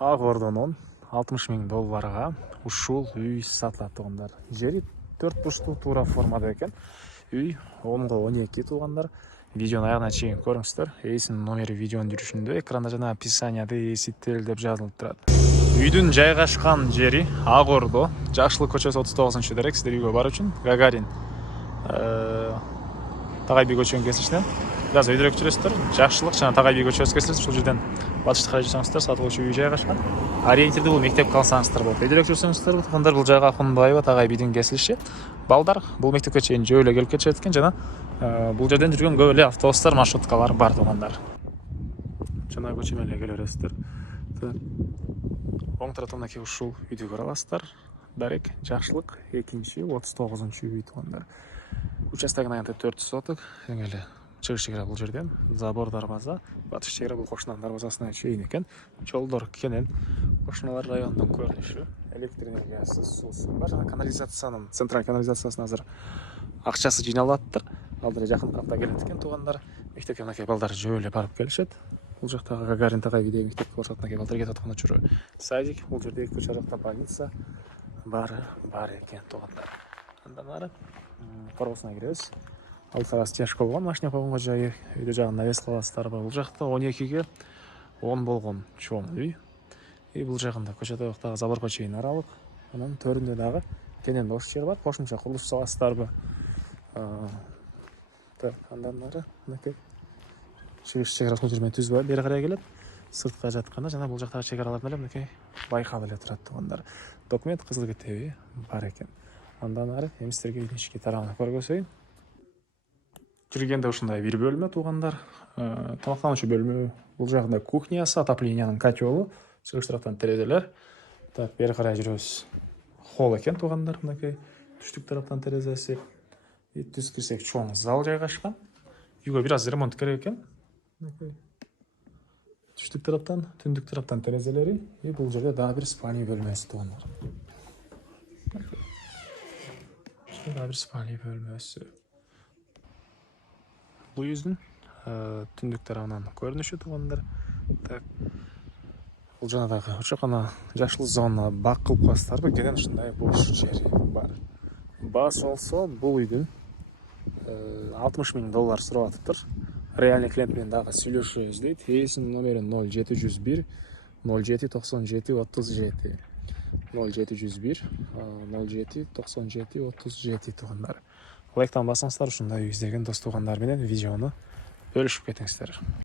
Ак Ордонун 60 000 долларга ушул үй сатылат туугандар. Жери 4 бурчтуу туура формада экен. Үй 10/12 туугандар. Видеону аягына чейин көрүңүздөр. Эйсинин номери видеонун жүрүшүндө экранда жана описанияда эсител деп жазылып турат. Үйдүн жайгашкан жери Ак Ордо, Жакшылык көчөсү 39-дерек. Сиздер үйгө баруу үчүн Гагарин Тагай би көчөнүн кесишинен biraz өйдөрөөк жүрөсүздөр. Жакшылык жана Тагай би көчөсү кесилип, ушул жерден батышты карай жүрсөңүздөр, сатылуучу үй жайгашкан. Ориентирди бул мектепке алсаңыздар болот. Өйдөрөөк жүрсөңүздөр, туугандар, бул жайга Акунбаева Тагай бидин кесилиши. Балдар бул мектепке чейин жөө эле келип кетишет экен жана бул жерден жүргөн көп эле автобустар, маршруткалар бар туугандар. Жана көчө менен келе бересиздер. Оң тарапымдагы ушул үйдү көрө аласыздар. Дарек Жакшылык 2-39-үй туугандар. Участогун аянтып 400 соток. Эң эле чыгыш чегара бул жерден. Забор дарбаза, батыш чегара бул кошунанын дарбазасына чейин экен. Жолдор кенен. Кошуналар районунун көрүнүшү, электр энергиясы, суусу бар жана канализациянын, централь канализациясына азыр акчасы жыйналып атыптыр. Ал деле жакын капта келет экен туугандар. Мектепке мынакей балдар жөө эле барып келишет. Бул жактагы Гагарин Тагай бидеги мектепке барсат мынакей балдар кетип аткан учуру. Садик, бул жерде эки көчө жакта больница бар экен туугандар. Андан ары коросуна киребиз. Ал тарасы жаш болгон, машина койгонго жайы, үйдө жагын навес кыласыздарбы? Бул жакта 12-ге 10 болгон чоң үй. Бул жагында көчө токтогу заборго чейин аралык. Анан төрүндө дагы кенен бош жер бар. Кошумча курулуш саласыздарбы? Андан ары мынакей чыгыш чегарасы бул жермен түз бери карай келет. Сыртка жатканда жана бул жактагы чегаралар деле мынакей байкалып эле турат туугандар. Документ кызыл китеби бар экен. Андан ары эми сиздерге үйдүн ички тарабын көргөзөйүн. Киргенде ушундай бир бөлмө туугандар. Тамактануучу бөлмө. Бул жагында кухнясы, отоплениянын котелу, чыгыш тараптан терезелер. Так, бери карай жүрөбүз. Холл экен туугандар, мынакей түштүк тараптан терезеси. Түз кирсек чоң зал жайгашкан. Үйгө бир аз ремонт керек экен. Мынакей түштүк тараптан, түндүк тараптан терезелери. Бул жерде дагы бир спальня бөлмөсү туугандар. Дагы бир спальня бөлмөсү. Бул үйдүн түндүк тарабынан көрүнүшү туугандар. Так. Бул жана дагы очокана жашыл зона бак кылып коесуздарбы? Кенен ушундай бош жер бар. Баш болсо бул үйдүн 60 000 доллар сурап атыптыр. Реальный клиент менен дагы сүйлөшөбүз дейт. Эсинин номери 0701 07 97 37. 0701 07 97 37 туугандар. Лайктан басыңыздар, ушундай үй издеген дос туугандар менен видеону бөлүшүп кетиңиздер.